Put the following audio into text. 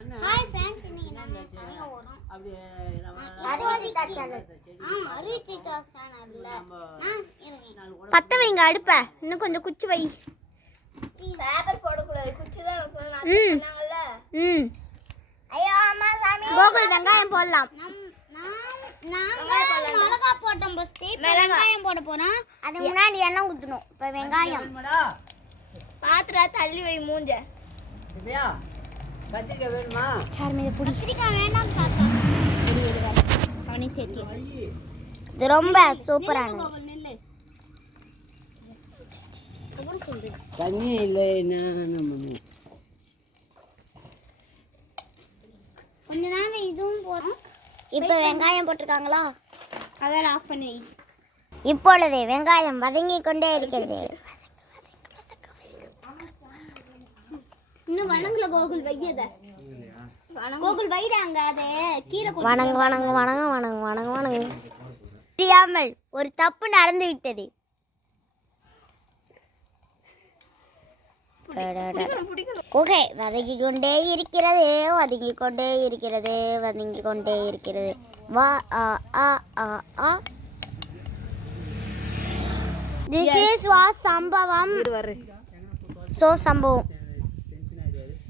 Hi friends, இன்னைக்கு நம்ம சமைக்க போறோம். அப்படியே நம்ம அருவிச்சிகா சேனல்ல நான் இருக்கேன். பத்த வைங்க அடுப்ப. இன்னும் கொஞ்சம் குச்சி வை. பேப்பர் போட கூடாது, குச்சி தான் வைக்கணும் சொன்னாங்கல. ஐயோ அம்மா சாமி. கோகுல் வெங்காயம் போடலாம். நாங்க மிளகா போட்டோம் ஃபர்ஸ்ட். இப்போ வெங்காயம் போட போறோம். அது முன்னாடி எண்ணெய் ஊத்தணும். இப்போ வெங்காயம். பாத்ரா தள்ளி வை மூஞ்ச. சரியா? கத்திரிக்காய் வேணுமா? சார் மீது புடி. கத்திரிக்காய் வேண்டாம் தாத்தா. அவனே சேர்த்து. இது ரொம்ப சூப்பரானது. தண்ணி இல்லைன்னா நம்ம கொஞ்ச நேரம் இதுவும் போறோம். இப்போ வெங்காயம் போட்டிருக்காங்களா? அதை ஆஃப் பண்ணி. இப்பொழுது வெங்காயம் வதங்கி கொண்டே இருக்கிறது. இன்னும் வணங்கல கோகுல் வையத. கோகுல் வைடாங்க அத கீழே கொண்டு. வணங்க வணங்க வணங்க வணங்க வணங்க வணங்க. தெரியாமல் ஒரு தப்பு நடந்து விட்டது. ஓகே, வதங்கி கொண்டே இருக்கிறது, வதங்கி கொண்டே இருக்கிறது, வதங்கி கொண்டே இருக்கிறது. வா ஆ ஆ ஆ ஆ. This is was சம்பவம். சம்பவம்